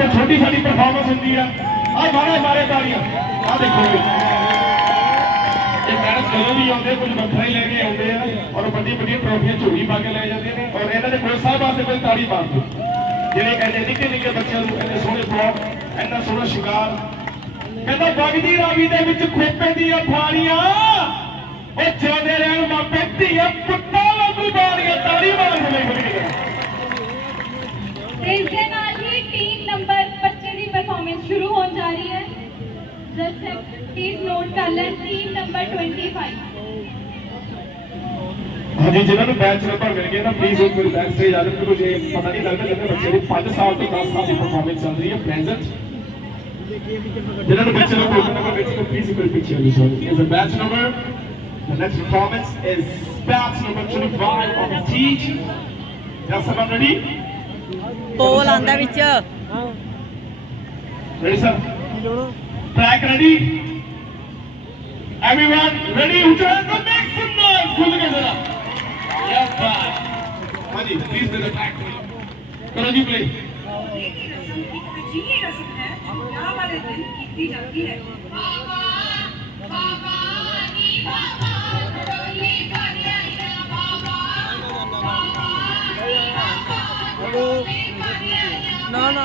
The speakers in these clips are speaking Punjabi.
ਤੋਂ ਛੋਟੀ ਸਾਡੀ ਪਰਫਾਰਮੈਂਸ ਹੁੰਦੀ ਆ। ਆ ਮਾਰੇ ਮਾਰੇ ਤਾੜੀਆਂ। ਆ ਦੇਖੋ ਜੀ। ਇਹ ਮੈਡਮ ਜਦੋਂ ਵੀ ਆਉਂਦੇ, ਕੁਝ ਵੱਖਰਾ ਹੀ ਲੈ ਕੇ ਆਉਂਦੇ ਆ ਔਰ ਵੱਡੀ ਵੱਡੀ ਟਰੋਫੀਆਂ ਝੋਲੀ ਪਾ ਕੇ ਲੈ ਜਾਂਦੇ ਨੇ ਔਰ ਇਹਨਾਂ ਦੇ ਕੋਚ ਸਾਹਿਬ ਵਾਸਤੇ ਕੋਈ ਤਾੜੀ ਮਾਰ ਦਿਓ। ਜਿਹੜੇ ਕਹਿੰਦੇ ਨਿੱਕੇ ਨਿੱਕੇ ਬੱਚਿਆਂ ਨੂੰ ਇੰਨੇ ਸੋਹਣੇ ਫਰੋਕ ਇੰਨਾ ਸੋਹਣਾ ਸ਼ਿਕਾਰ ਕਹਿੰਦਾ, ਵਗਦੀ ਰਾਵੀ ਦੇ ਵਿੱਚ ਖੋਪੇ ਦੀਆਂ ਫਾਲੀਆਂ, ਉਹ ਜਿਉਂਦੇ ਰਹਿਣ ਮਾਪੇ ਧੀਆਂ ਪੁੱਤਾਂ ਵਾਂਗੂ ਬਾਲੀਆਂ ਤਾੜੀ ਮਾਰ ਦੇ ਬੜੀ ਤੇ ਇਸ ਦੇ ਨਾਲ ਹੀ ਟੀਮ ਨੰਬਰ 25 ਦੀ ਪਰਫਾਰਮੈਂਸ ਸ਼ੁਰੂ ਹੋਣ ਜਾ ਰਹੀ ਹੈ ਜਸਟ ਪਲੀਜ਼ ਨੋਟ ਕਰ ਲੈਣ ਟੀਮ ਨੰਬਰ 25 ਹਾਂਜੀ ਜਿਨ੍ਹਾਂ ਨੂੰ ਬੈਚ ਨੰਬਰ ਮਿਲ ਗਿਆ ਨਾ ਪਲੀਜ਼ ਉਹ ਮੇਰੇ ਬੈਕ ਸਟੇਜ ਆ ਜਾਓ ਕੁਝ ਇਹ ਪਤਾ ਨਹੀਂ ਲੱਗਦਾ ਕਿ ਬੱਚੇ ਦੀ 5 ਸਾਲ ਤੋਂ 10 ਸਾਲ ਦੀ ਪਰਫਾਰਮੈਂਸ ਚੱਲ ਰਹੀ ਹੈ ਪ੍ਰੈਜ਼ੈਂਟ ਜਿਨ੍ਹਾਂ ਨੂੰ ਬੱਚੇ ਨੂੰ ਕੋਲ ਨੰਬਰ ਵਿੱਚ ਕੋਈ ਪਲੀਜ਼ ਕੋਈ ਪਿਕਚਰ ਨਹੀਂ ਸੋ ਇਸ ਅ batch number The next performance is batch number 25 of Teach. Is someone ready? ਪੋਲ ਆਂਦਾ ਵਿੱਚ Ready, sir? Track ready? Everyone ready? Who has the make some noise? खुल के जरा. Yes, sir. Maji, please do the track. करो जी play. ये रस्म है यहाँ वाले दिन कितनी जल्दी है बाबा बाबा ही बाबा तो ये करना है बाबा बाबा ही बाबा तो ये करना है ना ना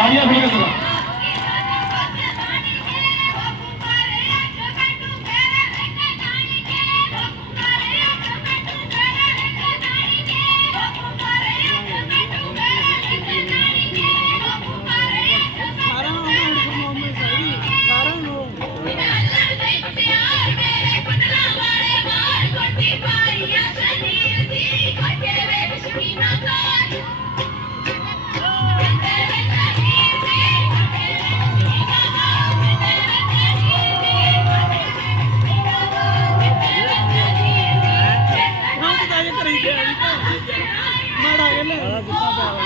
ਤਾੜੀਆਂ ਖੁੱਲ ਕੇ ਜਰਾ ਸਾਰਾ Manda o cabelo.